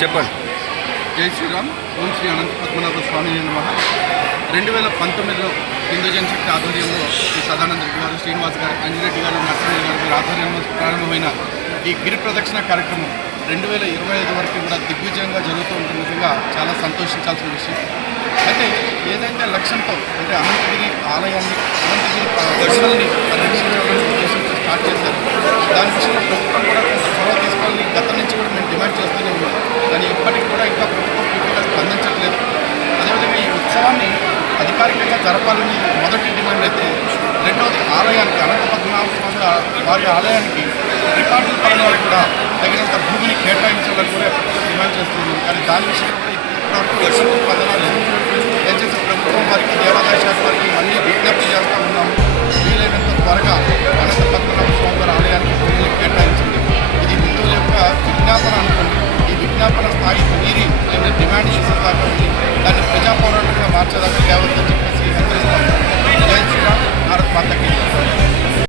చెప్పండి. జై శ్రీరామ్. ఓం శ్రీ అనంత పద్మనాభ స్వామి నమః. 2019లో హిందూ జనశక్తి ఆధ్వర్యంలో శ్రీ సదానంద రెడ్డి గారు, శ్రీనివాస్ గారు, అంజిరెడ్డి గారు, నరసింహ గారు వీరి ఆధ్వర్యంలో ప్రారంభమైన ఈ గిరి ప్రదక్షిణ కార్యక్రమం 2025 వరకు కూడా దిగ్విజయంగా జరుగుతూ ఉంటుండగా చాలా సంతోషించాల్సిన విషయం. అయితే ఏదైతే లక్ష్యంతో అంటే అనంతగిరి ఆలయాన్ని, అనంతగిరి కొండల్ని పరిరక్షించాలని ఉద్దేశంతో స్టార్ట్ చేశారు. దాని విషయంలో ప్రభుత్వం కూడా కొంత చొరవ తీసుకోవాలని గత నుంచి కూడా మేము డిమాండ్ చేస్తూనే ఉన్నాం. కానీ ఇప్పటికి కూడా ఇంకా ప్రభుత్వం పూర్తిగా స్పందించట్లేదు. అదేవిధంగా ఈ ఉత్సవాన్ని అధికారికంగా జరపాలని మొదటి డిమాండ్ అయితే, రెండవది ఆలయానికి అనంత పద్మనాభ స్వామి వారి ఆలయానికి రికార్డుల పరంగా కూడా తగినంత భూమిని కేటాయించాలని కూడా డిమాండ్ చేస్తున్నాం. కానీ దాని విషయంలో కూడా ఇప్పటివరకు ఎటువంటి స్పందన లేదు. దయచేసి ప్రభుత్వం వారికి, దేవాదాయ శాఖ వారికి మళ్ళీ విజ్ఞప్తి చేస్తూ ఉన్నాము. వీలైనంత త్వరగా